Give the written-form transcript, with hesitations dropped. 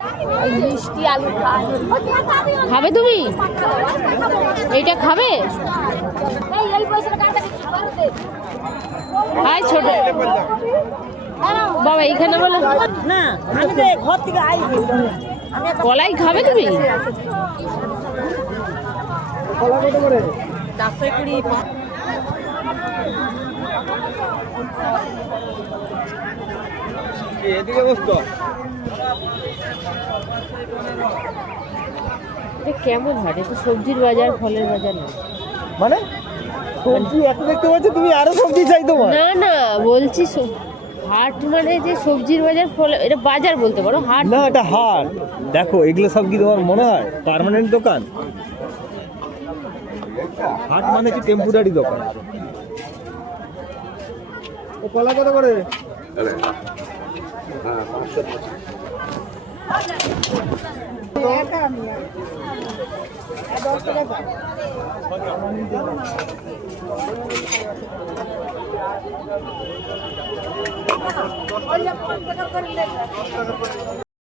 মিষ্টি আলু খাবে তুমি? এইটা খাবে? হাই ছোট বাবা এইখানে বলো না, আমি তো ঘর থেকে আই কলাই খাবে তুমি? কলা কত করে? 420। এদিকে বসতো। এটা কেমন হাট? এটা সবজির বাজার, ফলের বাজার না। মানে সবজি এত দেখতে পাচ্ছ তুমি, আরো সবজি চাই তোমার? না না বলছি হাট মানে যে সবজির বাজার, ফল, এটা বাজার বলতে পারো, হাট না এটা হাট। দেখো এগুলো সব কি তোমার মনে হয় পার্মানেন্ট দোকান? হাট মানে কি টেম্পোরারি দোকান। ও কলা কত করে?